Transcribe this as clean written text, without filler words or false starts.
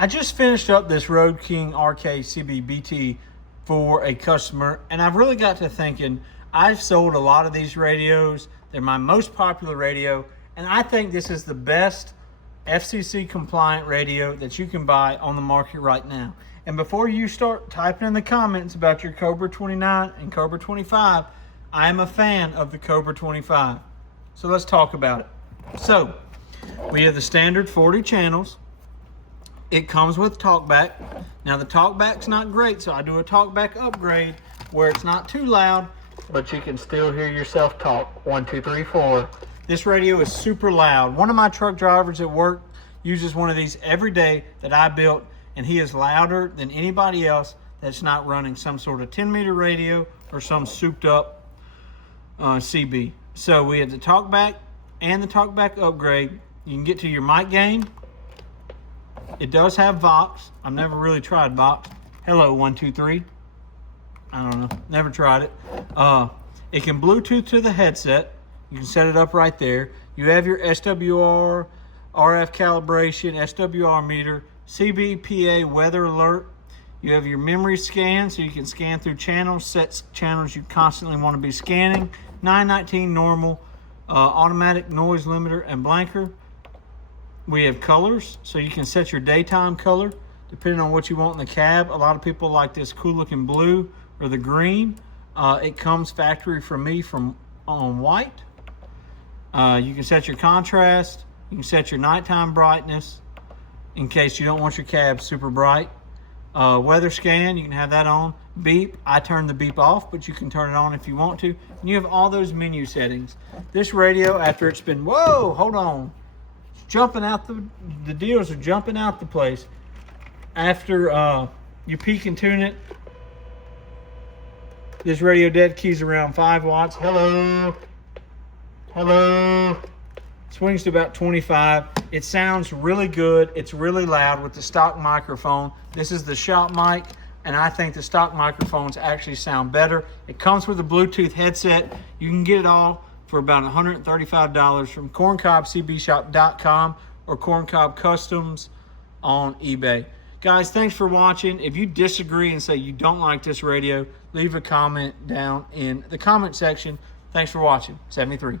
I just finished up this Road King RK-CB BT for a customer, and I've really got to thinking, I've sold a lot of these radios. They're my most popular radio, and I think this is the best FCC compliant radio that you can buy on the market right now. And before you start typing in the comments about your Cobra 29 and Cobra 25, I am a fan of the Cobra 25. So let's talk about it. So we have the standard 40 channels. It comes with TalkBack. Now the TalkBack's not great, so I do a TalkBack upgrade where it's not too loud, but you can still hear yourself talk. 1, 2, 3, 4. This radio is super loud. One of my truck drivers at work uses one of these every day that I built, and he is louder than anybody else that's not running some sort of 10-meter radio or some souped up CB. So we have the TalkBack and the TalkBack upgrade. You can get to your mic gain. It does have Vox. I've never really tried Vox. Hello, 1, 2, 3. I don't know. Never tried it. It can Bluetooth to the headset. You can set it up right there. You have your SWR, RF calibration, SWR meter, CBPA weather alert. You have your memory scan, so you can scan through channels, set channels you constantly want to be scanning. 919 normal, automatic noise limiter and blanker. We have colors, so you can set your daytime color depending on what you want in the cab. A lot of people like this cool looking blue or the green. It comes factory from me on white. You can set your contrast. You can set your nighttime brightness in case you don't want your cab super bright. Weather scan, you can have that on. Beep, I turn the beep off, but you can turn it on if you want to. And you have all those menu settings. This radio, after it's been, whoa, hold on. Jumping out the deals are jumping out the place. After you peak and tune it, this radio dead keys around 5 watts. Hello. Swings to about 25. It sounds really good. It's really loud with the stock microphone. This is the shop mic, and I think the stock microphones actually sound better. It comes with a Bluetooth headset. You can get it all for about $135 from corncobcbshop.com or Corncob Customs on eBay. Guys, thanks for watching. If you disagree and say you don't like this radio, leave a comment down in the comment section. Thanks for watching. 73.